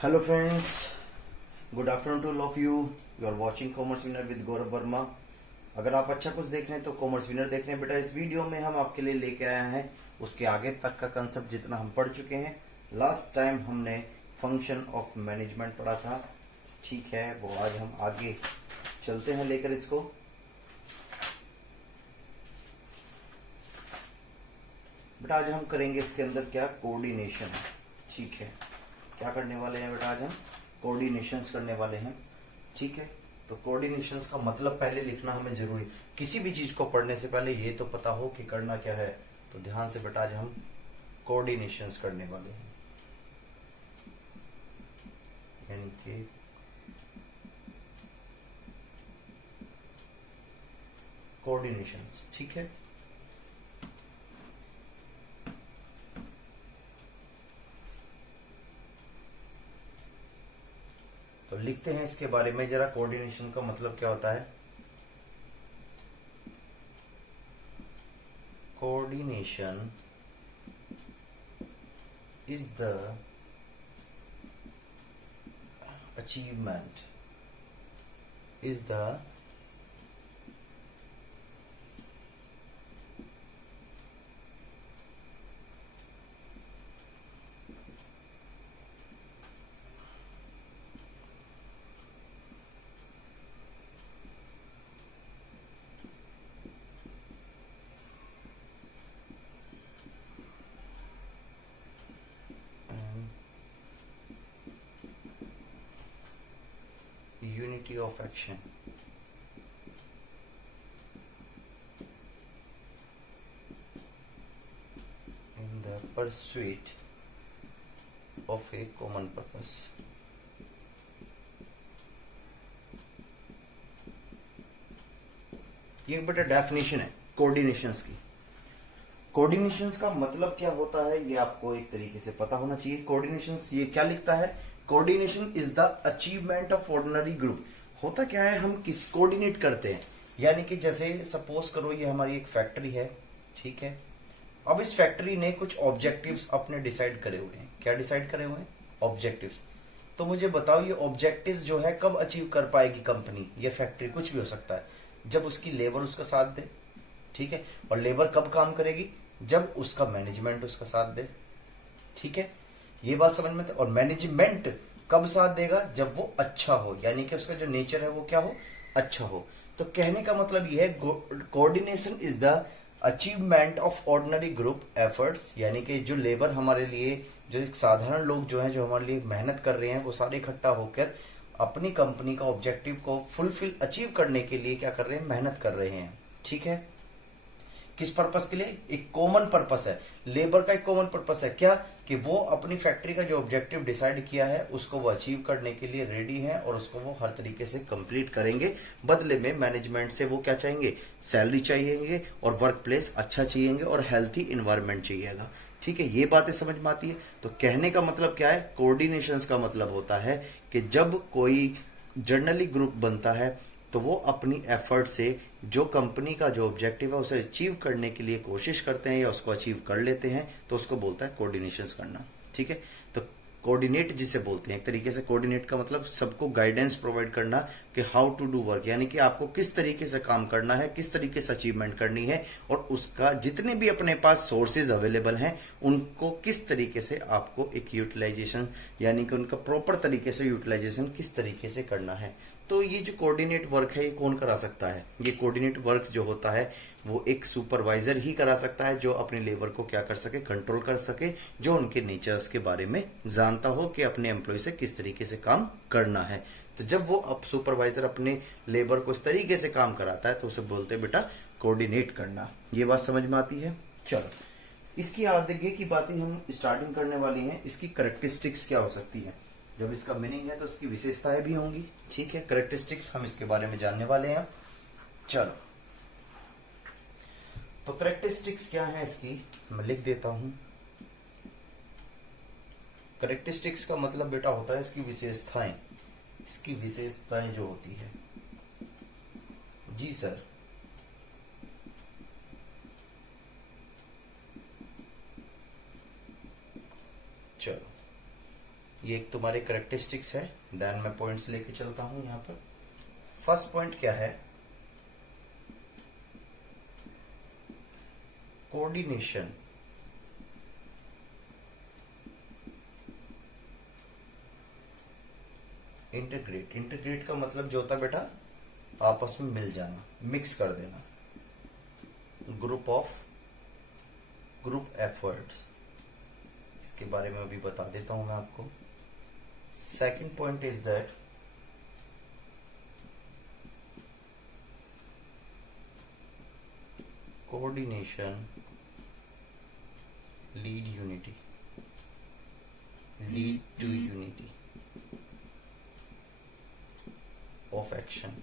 Hello friends, good afternoon to all of you. You are watching commerce winner with Gaurav Varma. अगर आप अच्छा कुछ देख रहे हैं तो कॉमर्स विनर देख रहे हैं. बेटा इस वीडियो में हम आपके लिए लेके आए हैं उसके आगे तक का कंसेप्ट जितना हम पढ़ चुके हैं. लास्ट टाइम हमने फंक्शन ऑफ मैनेजमेंट पढ़ा था, ठीक है. वो आज हम आगे चलते हैं लेकर इसको. बेटा आज हम करेंगे इसके अंदर क्या, कोऑर्डिनेशन. ठीक है, क्या करने वाले हैं बेटा, आज हम कोऑर्डिनेशंस करने वाले हैं. ठीक है, तो कोऑर्डिनेशंस का मतलब पहले लिखना हमें जरूरी. किसी भी चीज को पढ़ने से पहले ये तो पता हो कि करना क्या है. तो ध्यान से बेटा आज हम कोऑर्डिनेशंस करने वाले हैं, यानी कि कोऑर्डिनेशंस. ठीक है, तो लिखते हैं इसके बारे में जरा. कोऑर्डिनेशन का मतलब क्या होता है? Coordination is the achievement, is the unity of action in the pursuit of a common purpose. ये बेटा डेफिनेशन है कोऑर्डिनेशंस की. कोऑर्डिनेशंस का मतलब क्या होता है ये आपको एक तरीके से पता होना चाहिए. कोऑर्डिनेशंस ये क्या लिखता है? Coordination is the achievement of ordinary group. होता क्या है, हम किस कोऑर्डिनेट करते हैं. यानी कि जैसे सपोज करो ये हमारी एक फैक्ट्री है, ठीक है. अब इस फैक्ट्री ने कुछ ऑब्जेक्टिव्स अपने डिसाइड करे हुए हैं. क्या डिसाइड करे हुए हैं? ऑब्जेक्टिव्स. तो मुझे बताओ ये ऑब्जेक्टिव्स जो है कब अचीव कर पाएगी कंपनी या फैक्ट्री, कुछ भी हो सकता है, जब उसकी लेबर उसका साथ दे. ठीक है, और लेबर कब काम करेगी? जब उसका मैनेजमेंट उसका साथ दे. ठीक है, ये बात समझ में. और मैनेजमेंट कब साथ देगा? जब वो अच्छा हो, यानी कि उसका जो नेचर है वो क्या हो, अच्छा हो. तो कहने का मतलब ये है coordination is the achievement of ordinary group efforts. यानी कि जो लेबर हमारे लिए, जो एक साधारण लोग जो हैं, जो हमारे लिए मेहनत कर रहे हैं, वो सारे इकट्ठा होकर अपनी कंपनी का ऑब्जेक्टिव को फुलफिल अचीव करने के लिए क्या कर रहे हैं, मेहनत कर रहे हैं. ठीक है, किस पर्पस के लिए? एक कॉमन पर्पस है. लेबर का एक कॉमन पर्पस है क्या, कि वो अपनी फैक्ट्री का जो ऑब्जेक्टिव डिसाइड किया है उसको वो अचीव करने के लिए रेडी है और उसको वो हर तरीके से कंप्लीट करेंगे. बदले में मैनेजमेंट से वो क्या चाहेंगे? सैलरी चाहिएंगे और वर्क प्लेस अच्छा चाहिएंगे और हेल्थी इन्वायरमेंट चाहिएगा. ठीक है, ये बातें समझ में आती है. तो कहने का मतलब क्या है? कोऑर्डिनेशन का मतलब होता है कि जब कोई जर्नली ग्रुप बनता है तो वो अपनी एफर्ट से जो कंपनी का जो ऑब्जेक्टिव है उसे अचीव करने के लिए कोशिश करते हैं या उसको अचीव कर लेते हैं, तो उसको बोलता है कोऑर्डिनेशंस करना. ठीक है, तो कोऑर्डिनेट जिसे बोलते हैं, एक तरीके से कोऑर्डिनेट का मतलब सबको गाइडेंस प्रोवाइड करना कि हाउ टू डू वर्क, यानी कि आपको किस तरीके से काम करना है, किस तरीके से अचीवमेंट करनी है, और उसका जितने भी अपने पास सोर्सेज अवेलेबल हैं उनको किस तरीके से आपको एक यूटिलाइजेशन, यानी कि उनका प्रॉपर तरीके से यूटिलाइजेशन किस तरीके से करना है. तो ये जो कोऑर्डिनेट वर्क है ये कौन करा सकता है? ये कोऑर्डिनेट वर्क जो होता है वो एक सुपरवाइजर ही करा सकता है, जो अपने लेबर को क्या कर सके, कंट्रोल कर सके, जो उनके नेचर्स के बारे में जानता हो कि अपने एम्प्लॉय से किस तरीके से काम करना है. तो जब वो अब सुपरवाइजर अपने लेबर को इस तरीके से काम कराता है तो उसे बोलते हैं बेटा कोऑर्डिनेट करना. ये बात समझ में आती है. चलो, इसकी आगे की बातें हम स्टार्टिंग करने वाली हैं. इसकी करेक्टरिस्टिक्स क्या हो सकती है? जब इसका मीनिंग है तो इसकी विशेषताएं भी होंगी. ठीक है, करेक्टरिस्टिक्स हम इसके बारे में जानने वाले हैं. चलो, तो करेक्टरिस्टिक्स क्या है इसकी, मैं लिख देता हूं. करेक्टरिस्टिक्स का मतलब बेटा होता है इसकी विशेषताएं. इसकी विशेषताएं जो होती है. जी सर. चलो, ये एक तुम्हारे करेक्टरिस्टिक्स है। देन मैं पॉइंट्स लेके चलता हूं यहां पर। फर्स्ट पॉइंट क्या है? कोऑर्डिनेशन। इंटीग्रेट। इंटीग्रेट का मतलब जो होता है बेटा आपस में मिल जाना, मिक्स कर देना। ग्रुप एफर्ट, इसके बारे में अभी बता देता हूं मैं आपको। Second point is that coordination lead to unity of action.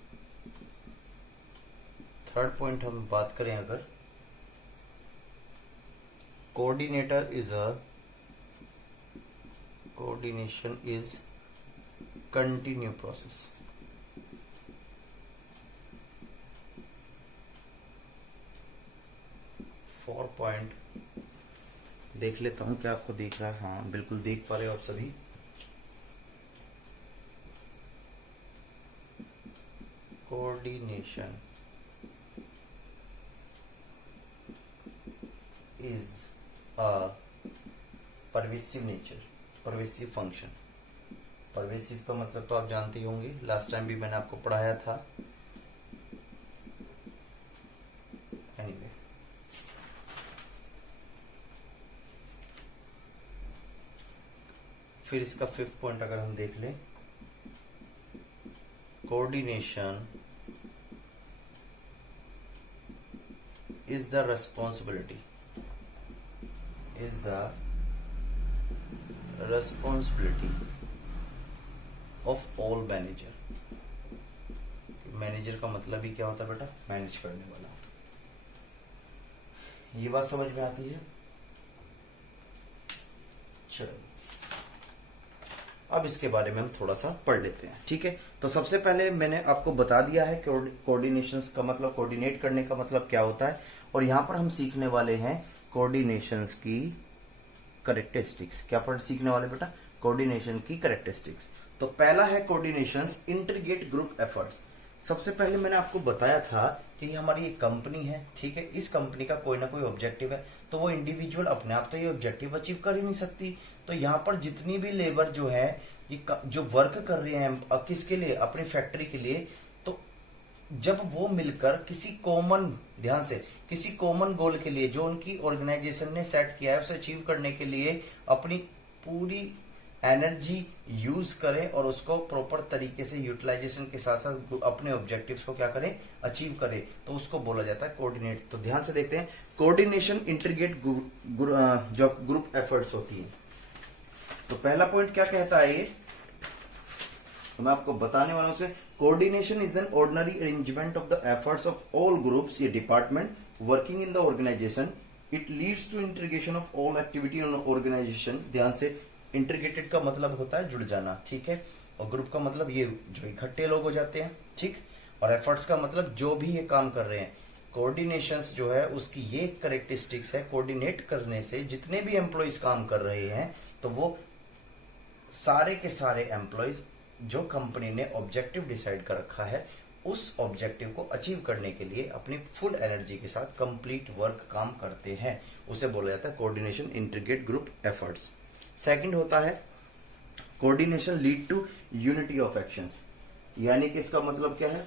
Third point हम बात करें अगर, coordination is continue process। Four point देख लेता हूं क्या आपको देख रहा है। हाँ बिल्कुल देख पा रहे हो आप सभी। Coordination is a pervasive nature, pervasive function. Pervasive का मतलब तो आप जानते ही होंगे, लास्ट टाइम भी मैंने आपको पढ़ाया था। एनीवे, फिर इसका फिफ्थ पॉइंट अगर हम देख लें, coordination is the responsibility of all manager। Manager का मतलब ही क्या होता है बेटा? मैनेज करने वाला। ये बात समझ में आती है? चलो अब इसके बारे में हम थोड़ा सा पढ़ लेते हैं, ठीक है। तो सबसे पहले मैंने आपको बता दिया है कोऑर्डिनेशन का मतलब, कोऑर्डिनेट करने का मतलब क्या होता है। और यहां पर हम सीखने वाले हैं कोऑर्डिनेशंस की करेक्टरिस्टिक्स। क्या सीखने वाले बेटा? कोऑर्डिनेशन की करेक्टरिस्टिक्स। तो पहला है कोऑर्डिनेशंस इंटरगेट ग्रुप एफर्ट्स। सबसे पहले मैंने आपको बताया था कि हमारी एक कंपनी है, ठीक है। इस कंपनी का कोई ना कोई ऑब्जेक्टिव है, तो वो इंडिविजुअल अपने आप तो ये ऑब्जेक्टिव अचीव कर ही नहीं सकती। तो यहाँ पर जितनी भी लेबर जो है, ये जो वर्क कर रहे हैं किसके लिए? अपनी फैक्ट्री के लिए। तो जब वो मिलकर किसी कॉमन, ध्यान से, किसी कॉमन गोल के लिए जो उनकी ऑर्गेनाइजेशन ने सेट किया है उसे अचीव करने के लिए अपनी पूरी एनर्जी यूज करें और उसको प्रॉपर तरीके से यूटिलाइजेशन के साथ साथ अपने ऑब्जेक्टिव्स को क्या करें? अचीव करें। तो उसको बोला जाता है कोऑर्डिनेट। तो ध्यान से देखते हैं, कोऑर्डिनेशन इंटरगेट जो ग्रुप एफर्ट्स होती है। तो पहला पॉइंट क्या कहता है ये, तो मैं आपको बताने वाला हूं। Coordination is an ordinary arrangement of the efforts of all groups, ये department working in the organisation. It leads to integration of all activity in organisation. ध्यान से, इंटीग्रेटेड का मतलब होता है जुड़ जाना, ठीक है। और ग्रुप का मतलब ये जो इकट्ठे लोग हो जाते हैं, ठीक। और एफर्ट्स का मतलब जो भी ये काम कर रहे हैं। कोऑर्डिनेशंस जो है उसकी ये करेक्टरिस्टिक्स है, कोऑर्डिनेट करने से जितने भी एम्प्लॉइज काम कर रहे हैं तो वो सारे के सारे एम्प्लॉइज जो कंपनी ने ऑब्जेक्टिव डिसाइड कर रखा है उस ऑब्जेक्टिव को अचीव करने के लिए अपनी फुल एनर्जी के साथ कंप्लीट वर्क काम करते हैं, उसे बोला जाता है coordination integrate group efforts. Second होता है coordination lead to unity of actions. यानी कि इसका मतलब क्या है?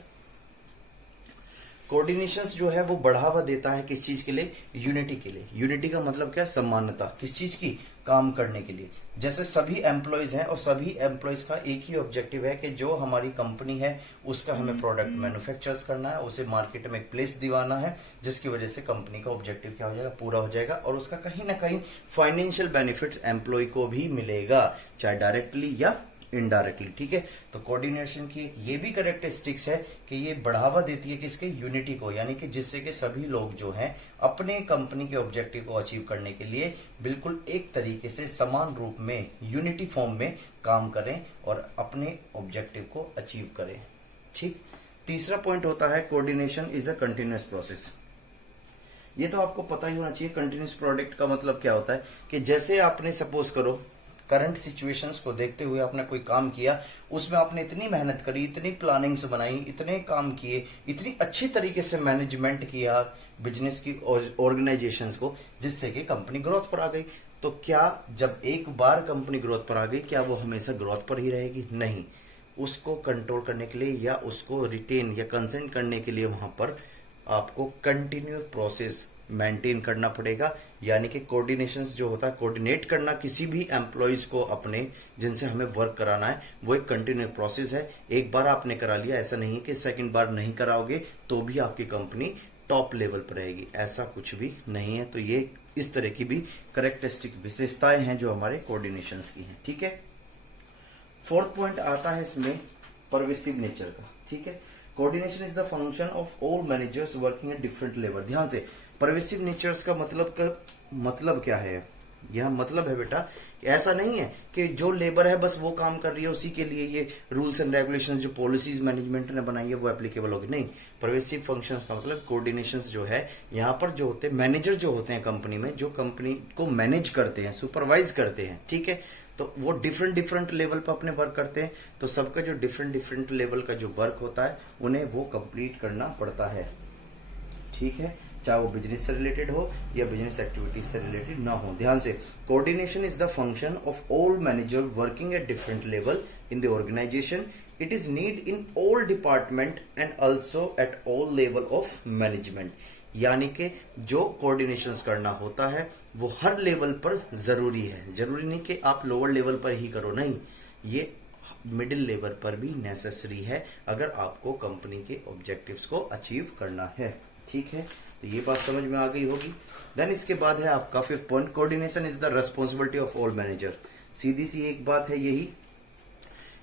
कोऑर्डिनेशंस जो है वो बढ़ावा देता है किस चीज के लिए? यूनिटी के लिए। यूनिटी का मतलब क्या? समानता। किस चीज की? काम करने के लिए। जैसे सभी एम्प्लॉयज हैं और सभी एम्प्लॉयज का एक ही ऑब्जेक्टिव है कि जो हमारी कंपनी है उसका हमें प्रोडक्ट मैन्युफैक्चर्स करना है, उसे मार्केट में एक प्लेस दिवाना है, जिसकी वजह से कंपनी का ऑब्जेक्टिव क्या हो जाएगा? पूरा हो जाएगा। और उसका कहीं ना कहीं फाइनेंशियल बेनिफिट एम्प्लॉय को भी मिलेगा, चाहे डायरेक्टली या इनडायरेक्टली, ठीक है। तो कोऑर्डिनेशन की ये भी करेक्टरिस्टिक्स है कि ये बढ़ावा देती है किसके? यूनिटी को। यानी कि जिससे कि सभी लोग जो हैं अपने कंपनी के ऑब्जेक्टिव को अचीव करने के लिए बिल्कुल एक तरीके से समान रूप में यूनिटी फॉर्म में काम करें और अपने ऑब्जेक्टिव को अचीव करें, ठीक। तीसरा पॉइंट होता है coordination is a continuous process. ये तो आपको पता ही होना चाहिए। कंटिन्यूअस प्रोडक्ट का मतलब क्या होता है कि जैसे आपने सपोज करो करंट सिचुएशंस को देखते हुए आपने कोई काम किया, उसमें आपने इतनी मेहनत करी, इतनी प्लानिंग्स बनाई, इतने काम किए, इतनी अच्छी तरीके से मैनेजमेंट किया बिजनेस की ऑर्गेनाइजेशंस को, जिससे कि कंपनी ग्रोथ पर आ गई। तो क्या जब एक बार कंपनी ग्रोथ पर आ गई, क्या वो हमेशा ग्रोथ पर ही रहेगी? नहीं। उसको कंट्रोल करने के लिए या उसको रिटेन या कंसेंट करने के लिए वहां पर आपको कंटिन्यू प्रोसेस मेंटेन करना पड़ेगा। यानी कि कोऑर्डिनेशन जो होता है, कोऑर्डिनेट करना किसी भी एम्प्लॉयज को अपने जिनसे हमें वर्क कराना है, वो एक कंटिन्यू प्रोसेस है। एक बार आपने करा लिया, ऐसा नहीं है कि सेकंड बार नहीं कराओगे तो भी आपकी कंपनी टॉप लेवल पर रहेगी, ऐसा कुछ भी नहीं है। तो ये इस तरह की भी करेक्टरिस्टिक विशेषताएं हैं जो हमारे कोऑर्डिनेशन की हैं। ठीक है। फोर्थ पॉइंट आता है इसमें परवेसिव नेचर का। ठीक है। Coordination is the function of all managers working at different level. ध्यान से, परवेसिव नेचर्स का मतलब क्या है? यह मतलब है बेटा कि ऐसा नहीं है कि जो लेबर है बस वो काम कर रही है, उसी के लिए ये रूल्स एंड रेगुलेशंस जो पॉलिसीज मैनेजमेंट ने बनाई है वो एप्लीकेबल होगी। नहीं, परवेसिव फंक्शंस का मतलब कोऑर्डिनेशंस जो है, यहाँ पर जो होते हैं मैनेजर, जो होते हैं कंपनी में, जो कंपनी को मैनेज करते हैं, सुपरवाइज करते हैं। ठीक है। तो वो डिफरेंट लेवल पर अपने वर्क करते हैं। तो सबका जो डिफरेंट लेवल का जो वर्क होता है उन्हें वो कंप्लीट करना पड़ता है। ठीक है। चाहे वो बिजनेस से रिलेटेड हो या बिजनेस एक्टिविटीज से रिलेटेड ना हो। ध्यान से, coordination is the function of all manager working at different level in the organisation. It is need in all department and also at all level of management. यानी कि जो कोऑर्डिनेशन करना होता है वो हर लेवल पर जरूरी है। जरूरी नहीं कि आप लोअर लेवल पर ही करो, नहीं, ये मिडिल लेवल पर भी नेसेसरी है अगर आपको कंपनी के ऑब्जेक्टिव्स को अचीव करना है। ठीक है। तो ये बात समझ में आ गई होगी। देन इसके बाद है आपका fifth point, coordination is the responsibility of all manager. सीधी सी एक बात है यही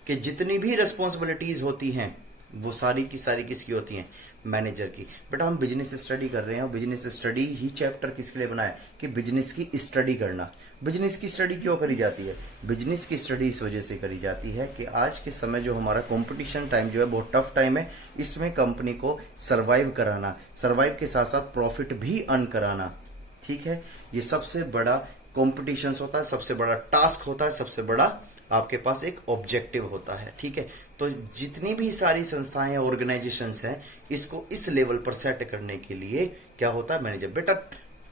कि जितनी भी रेस्पॉन्सिबिलिटीज होती हैं वो सारी की सारी किसकी होती हैं? मैनेजर की। बेटा हम बिजनेस स्टडी कर रहे हैं, बिजनेस स्टडी ही चैप्टर किसके लिए बनाया कि बिजनेस की स्टडी करना। बिजनेस की स्टडी क्यों करी जाती है? बिजनेस की स्टडी इस वजह से करी जाती है कि आज के समय जो हमारा कंपटीशन टाइम जो है बहुत टफ टाइम है, इसमें कंपनी को सरवाइव कराना, सरवाइव के साथ साथ प्रॉफिट भी अर्न कराना। ठीक है। ये सबसे बड़ा कॉम्पिटिशन होता है, सबसे बड़ा टास्क होता है, सबसे बड़ा आपके पास एक ऑब्जेक्टिव होता है। ठीक है। तो जितनी भी सारी संस्थाएं ऑर्गेनाइजेशंस हैं, इसको इस लेवल पर सेट करने के लिए क्या होता है? मैनेजर। बेटा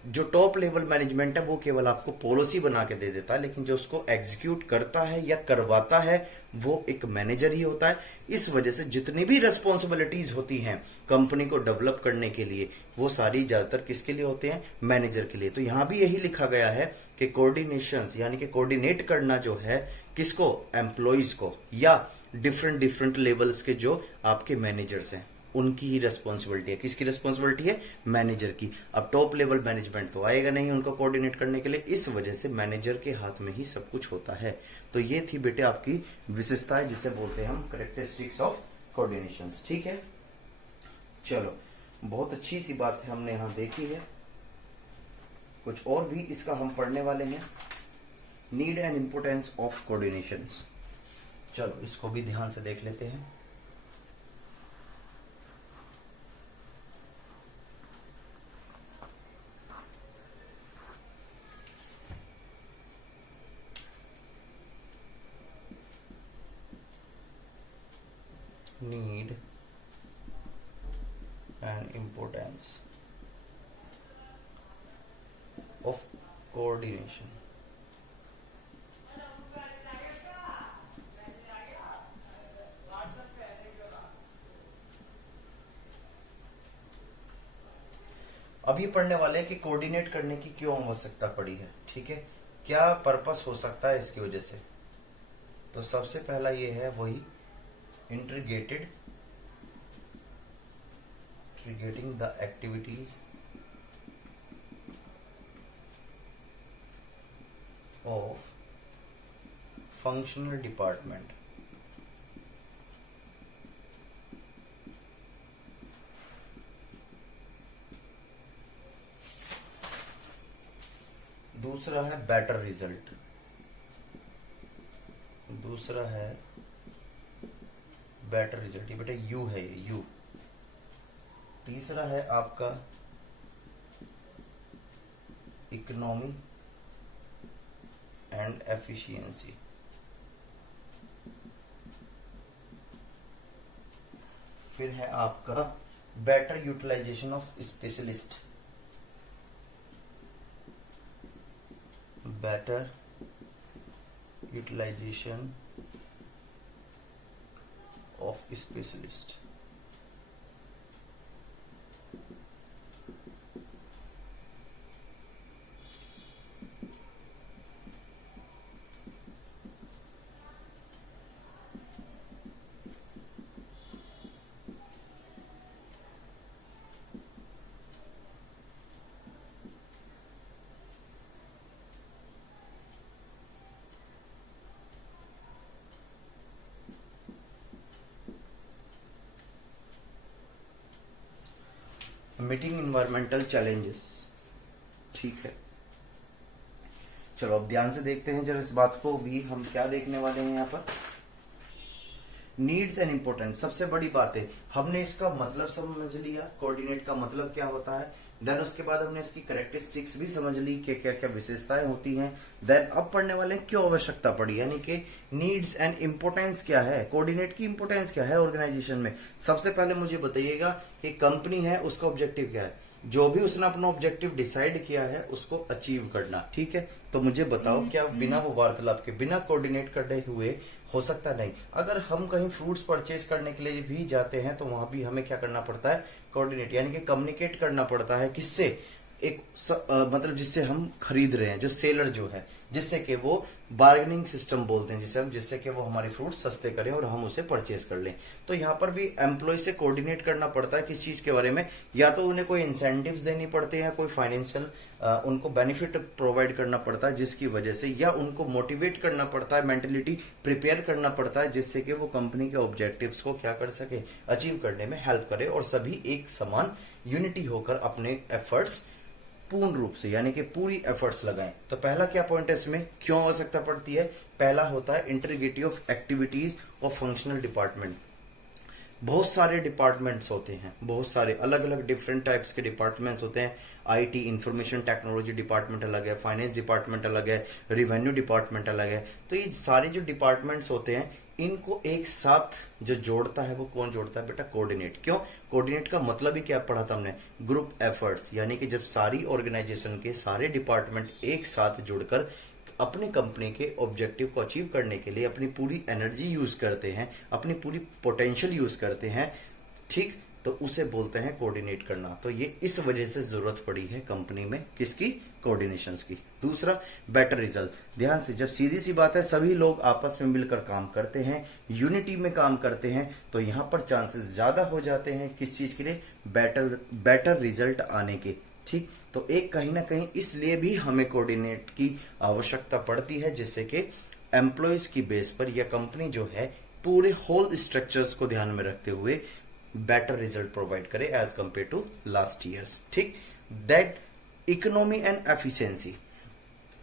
जो टॉप लेवल मैनेजमेंट है वो केवल आपको पॉलिसी बना के दे देता है, लेकिन जो उसको एग्जीक्यूट करता है या करवाता है वो एक मैनेजर ही होता है। इस वजह से जितनी भी रेस्पॉन्सिबिलिटीज होती हैं कंपनी को डेवलप करने के लिए, वो सारी ज्यादातर किसके लिए होते हैं? मैनेजर के लिए। तो यहां भी यही लिखा गया है कि कोऑर्डिनेशन यानी कि कोऑर्डिनेट करना जो है किसको? एम्प्लॉइज को, या डिफरेंट लेवल्स के जो आपके मैनेजर्स हैं उनकी ही रेस्पॉन्सिबिलिटी है। किसकी रेस्पॉन्सिबिलिटी है? मैनेजर की। अब टॉप लेवल मैनेजमेंट तो आएगा नहीं उनको कोऑर्डिनेट करने के लिए, इस वजह से मैनेजर के हाथ में ही सब कुछ होता है। तो ये थी बेटे आपकी विशेषताएं, जिसे बोलते हैं हम करेक्टरिस्टिक्स ऑफ कोऑर्डिनेशन। ठीक है। चलो, बहुत अच्छी सी बात है हमने यहां देखी है। कुछ और भी इसका हम पढ़ने वाले हैं, need and importance of coordination. चलो इसको भी ध्यान से देख लेते हैं। Need and importance of coordination. अब ये पढ़ने वाले हैं कि कोऑर्डिनेट करने की क्यों आवश्यकता पड़ी है। ठीक है। क्या पर्पस हो सकता है इसकी वजह से? तो सबसे पहला ये है वही integrated integrating the activities of functional department. दूसरा है बेटर रिजल्ट, दूसरा है बेटर रिजल्ट, ये बेटा यू है, ये यू। तीसरा है आपका इकोनॉमी एंड एफिशिएंसी। फिर है आपका better utilization of specialist, better utilization of specialist. Meeting environmental challenges, ठीक है। चलो अब ध्यान से देखते हैं जरा इस बात को भी, हम क्या देखने वाले हैं यहाँ पर। नीड्स एंड इम्पोर्टेंट, सबसे बड़ी बात है हमने इसका मतलब समझ लिया, कोऑर्डिनेट का मतलब क्या होता है। देन उसके बाद हमने इसकी कैरेक्टरिस्टिक्स भी समझ ली कि क्या क्या विशेषताएं होती हैं। देन अब पढ़ने वाले क्यों आवश्यकता पड़ी, यानी कि नीड्स एंड इम्पोर्टेंस क्या है, कोऑर्डिनेट की इम्पोर्टेंस क्या है ऑर्गेनाइजेशन में। सबसे पहले मुझे बताइएगा कि कंपनी है उसका ऑब्जेक्टिव क्या है, जो भी उसने अपना ऑब्जेक्टिव डिसाइड किया है उसको अचीव करना, ठीक है। तो मुझे बताओ क्या बिना वो वार्तालाप के, बिना कोऑर्डिनेट करते हुए हो सकता नहीं। अगर हम कहीं फ्रूट्स परचेज करने के लिए भी जाते हैं तो वहां भी हमें क्या करना पड़ता है, कोऑर्डिनेट, यानी कि कम्युनिकेट करना पड़ता है। किससे, मतलब जिससे हम खरीद रहे हैं, जो सेलर जो है, जिससे कि वो बार्गेनिंग सिस्टम बोलते हैं जिससे कि वो हमारे फ्रूट सस्ते करें और हम उसे परचेज कर लें। तो यहाँ पर भी एम्प्लॉय से कोऑर्डिनेट करना पड़ता है किस चीज के बारे में, या तो उन्हें कोई इंसेंटिव्स देनी पड़ते हैं, कोई फाइनेंशियल उनको बेनिफिट प्रोवाइड करना पड़ता है जिसकी वजह से, या उनको मोटिवेट करना पड़ता है, मेंटलिटी प्रिपेयर करना पड़ता है जिससे कि वो कंपनी के ऑब्जेक्टिव्स को क्या कर सके, अचीव करने में हेल्प करे और सभी एक समान यूनिटी होकर अपने एफर्ट्स पूर्ण रूप से, यानी कि पूरी एफर्ट्स लगाएं। तो पहला क्या पॉइंट है इसमें, क्यों आवश्यकता पड़ती है। पहला होता है integrity of activities of functional department. बहुत सारे डिपार्टमेंट्स होते हैं, बहुत सारे अलग अलग डिफरेंट टाइप्स के डिपार्टमेंट्स होते हैं। आईटी इंफॉर्मेशन टेक्नोलॉजी डिपार्टमेंट अलग है, फाइनेंस डिपार्टमेंट अलग है, रेवेन्यू डिपार्टमेंट अलग है। तो ये सारे जो डिपार्टमेंट्स होते हैं इनको एक साथ जो जोड़ता है वो कौन जोड़ता है बेटा, कोऑर्डिनेट। क्यों, कोऑर्डिनेट का मतलब ही क्या पढ़ा था हमने, ग्रुप एफर्ट्स, यानी कि जब सारी ऑर्गेनाइजेशन के सारे डिपार्टमेंट एक साथ जुड़कर अपनी कंपनी के ऑब्जेक्टिव को अचीव करने के लिए अपनी पूरी एनर्जी यूज करते हैं, अपनी पूरी पोटेंशियल यूज करते हैं, ठीक, तो उसे बोलते हैं कोऑर्डिनेट करना। तो ये इस वजह से जरूरत पड़ी है कंपनी में किसकी, कोऑर्डिनेशन की। दूसरा बेटर रिजल्ट, ध्यान से, जब सीधी सी बात है सभी लोग आपस में मिलकर काम करते हैं, यूनिटी में काम करते हैं, तो यहां पर चांसेस ज्यादा हो जाते हैं किस चीज के लिए, बेटर रिजल्ट आने के, ठीक। तो एक कहीं ना कहीं इसलिए भी हमें कोऑर्डिनेट की आवश्यकता पड़ती है जिससे कि एम्प्लॉयज की बेस पर या कंपनी जो है पूरे होल स्ट्रक्चर्स को ध्यान में रखते हुए बेटर रिजल्ट प्रोवाइड करे as compare to last years, ठीक। दैट इकोनॉमी एंड एफिशिएंसी,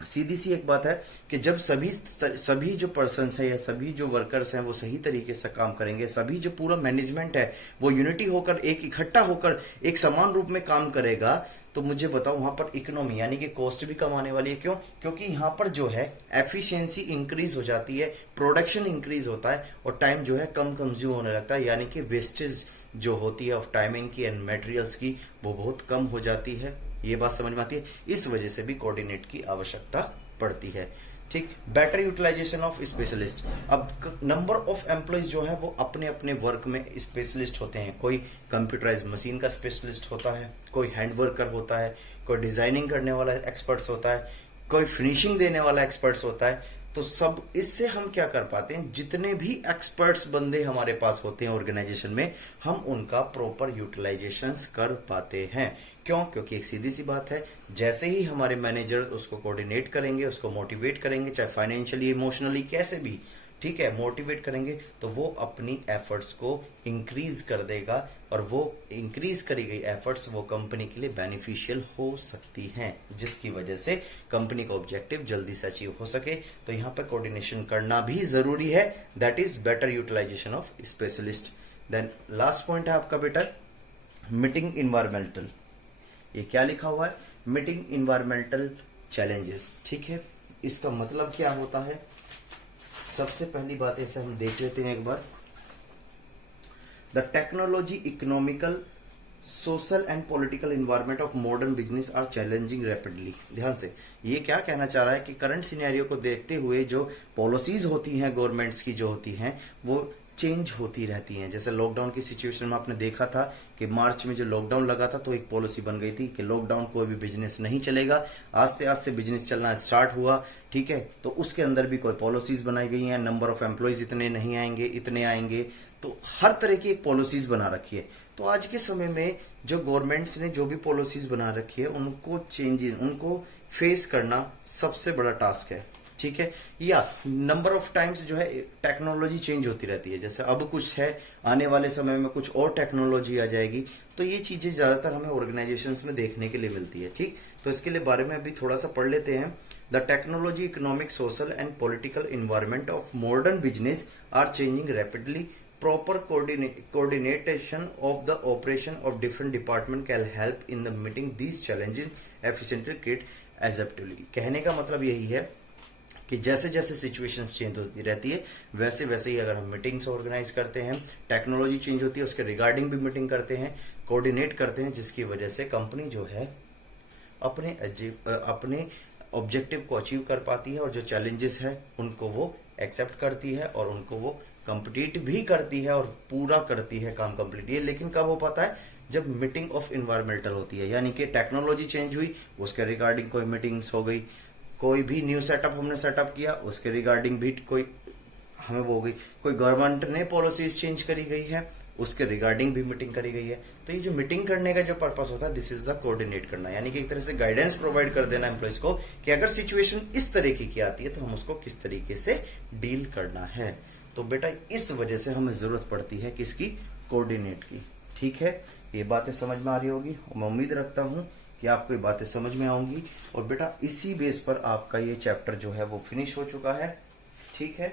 सीधी सी एक बात है कि जब सभी जो पर्सन्स है या सभी जो वर्कर्स हैं वो सही तरीके से काम करेंगे, सभी जो पूरा मैनेजमेंट है वो यूनिटी होकर एक इकट्ठा होकर एक समान रूप में काम करेगा, तो मुझे बताओ वहां पर इकोनॉमी यानी कि कॉस्ट भी कम आने वाली है। क्यों, क्योंकि यहां पर जो है एफिशिएंसी इंक्रीज हो जाती है, प्रोडक्शन इंक्रीज होता है और टाइम जो है कम कंज्यूम होने लगता है, यानी कि वेस्टेज जो होती है ऑफ टाइमिंग की एंड मटेरियल्स की वो बहुत कम हो जाती है। ये बात समझ में आती है, इस वजह से भी कोऑर्डिनेट की आवश्यकता पड़ती है, ठीक। बेटर यूटिलाइजेशन ऑफ स्पेशलिस्ट, अब नंबर ऑफ एम्प्लॉयज जो है वो अपने अपने वर्क में स्पेशलिस्ट होते हैं। कोई कंप्यूटराइज मशीन का स्पेशलिस्ट होता है, कोई हैंड वर्कर होता है, कोई डिजाइनिंग करने वाला एक्सपर्ट्स होता है, कोई फिनिशिंग देने वाला एक्सपर्ट्स होता है। तो सब इससे हम क्या कर पाते हैं, जितने भी एक्सपर्ट्स बंदे हमारे पास होते हैं ऑर्गेनाइजेशन में, हम उनका प्रॉपर यूटिलाइजेशन कर पाते हैं। क्यों, क्योंकि एक सीधी सी बात है, जैसे ही हमारे मैनेजर उसको कोऑर्डिनेट करेंगे, उसको मोटिवेट करेंगे, चाहे फाइनेंशियली इमोशनली कैसे भी, ठीक है, मोटिवेट करेंगे, तो वो अपनी एफर्ट्स को इंक्रीज कर देगा और वो इंक्रीज करी गई एफर्ट्स वो कंपनी के लिए बेनिफिशियल हो सकती हैं, जिसकी वजह से कंपनी का ऑब्जेक्टिव जल्दी से अचीव हो सके। तो यहाँ पे कोऑर्डिनेशन करना भी जरूरी है, that is better utilization of specialist. Then last point है आपका बेटा मीटिंग इन्वायरमेंटल, ये क्या लिखा हुआ है, मीटिंग इन्वायरमेंटल चैलेंजेस, ठीक है। इसका मतलब क्या होता है? सबसे पहली बात ऐसे हम देख लेते हैं एक बार। The technology, economical, social and political environment of modern business are challenging rapidly. ध्यान से, ये क्या कहना चाह रहा है कि करंट सिनेरियो को देखते हुए जो पॉलिसीज होती हैं गवर्नमेंट्स की, जो होती हैं वो चेंज होती रहती हैं। जैसे लॉकडाउन की सिचुएशन में आपने देखा था कि मार्च में जो लॉकडाउन लगा था तो एक पॉलिसी बन गई थी कि लॉकडाउन कोई भी बिजनेस नहीं चलेगा। आस्ते आस्ते बिजनेस चलना स्टार्ट हुआ, ठीक है, तो उसके अंदर भी कोई पॉलिसीज बनाई गई हैं। नंबर ऑफ एम्प्लॉयज इतने नहीं आएंगे, इतने आएंगे, तो हर तरह की एक पॉलिसीज बना रखी है। तो आज के समय में जो गवर्नमेंट्स ने जो भी पॉलिसीज बना रखी है उनको उनको फेस करना सबसे बड़ा टास्क है, ठीक है। या नंबर ऑफ टाइम्स जो है टेक्नोलॉजी चेंज होती रहती है। जैसे अब कुछ है, आने वाले समय में कुछ और टेक्नोलॉजी आ जाएगी, तो ये चीजें ज्यादातर हमें ऑर्गेनाइजेशंस में देखने के लिए मिलती है, ठीक। तो इसके लिए बारे में अभी थोड़ा सा पढ़ लेते हैं। The technology, economic, social and political environment of modern business are changing rapidly. Proper coordination of the operation of different department can help in the meeting these challenges efficiently create adaptability। कहने का मतलब यही है कि जैसे जैसे situations change होती रहती है वैसे वैसे ही अगर हम मीटिंग्स ऑर्गेनाइज करते हैं, टेक्नोलॉजी चेंज होती है उसके रिगार्डिंग भी मीटिंग करते हैं, कोऑर्डिनेट करते हैं, जिसकी वजह से कंपनी जो है अपने ऑब्जेक्टिव को अचीव कर पाती है और जो चैलेंजेस है उनको वो एक्सेप्ट करती है और उनको वो कंप्लीट भी करती है और पूरा करती है काम कंप्लीट। ये लेकिन कब हो पाता है? जब मीटिंग ऑफ इन्वायरमेंटल होती है, यानी कि टेक्नोलॉजी चेंज हुई, उसके रिगार्डिंग कोई मीटिंग्स हो गई, कोई भी न्यू सेटअप हमने सेटअप किया, उसके रिगार्डिंग भी कोई हमें वो हो गई, कोई गवर्नमेंट ने पॉलिसीज चेंज करी गई है, उसके रिगार्डिंग भी मीटिंग करी गई है। तो ये जो मीटिंग करने का जो पर्पस होता है, दिस इज द कोऑर्डिनेट करना, यानी कि एक तरह से गाइडेंस प्रोवाइड कर देना एम्प्लॉइज को कि अगर सिचुएशन इस तरीके की आती है तो हम उसको किस तरीके से डील करना है। तो बेटा इस वजह से हमें जरूरत पड़ती है किसकी? कोऑर्डिनेट की, ठीक है। ये बातें समझ में आ रही होगी और मैं उम्मीद रखता हूं कि आपको ये बातें समझ में आऊंगी। और बेटा इसी बेस पर आपका ये चैप्टर जो है वो फिनिश हो चुका है, ठीक है।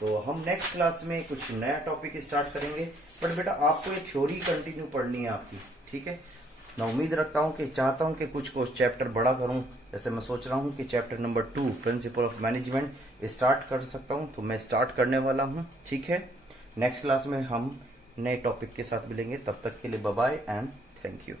तो हम नेक्स्ट क्लास में कुछ नया टॉपिक स्टार्ट करेंगे, बट बेटा आपको ये थ्योरी कंटिन्यू पढ़नी है आपकी, ठीक है। मैं उम्मीद रखता हूं कि चाहता हूं कि कुछ को चैप्टर बड़ा करूं। जैसे मैं सोच रहा हूं कि chapter number 2 principle of management start कर सकता हूं, तो मैं स्टार्ट करने वाला हूं, ठीक है। नेक्स्ट क्लास में हम नए टॉपिक के साथ मिलेंगे, तब तक के लिए bye bye and thank you.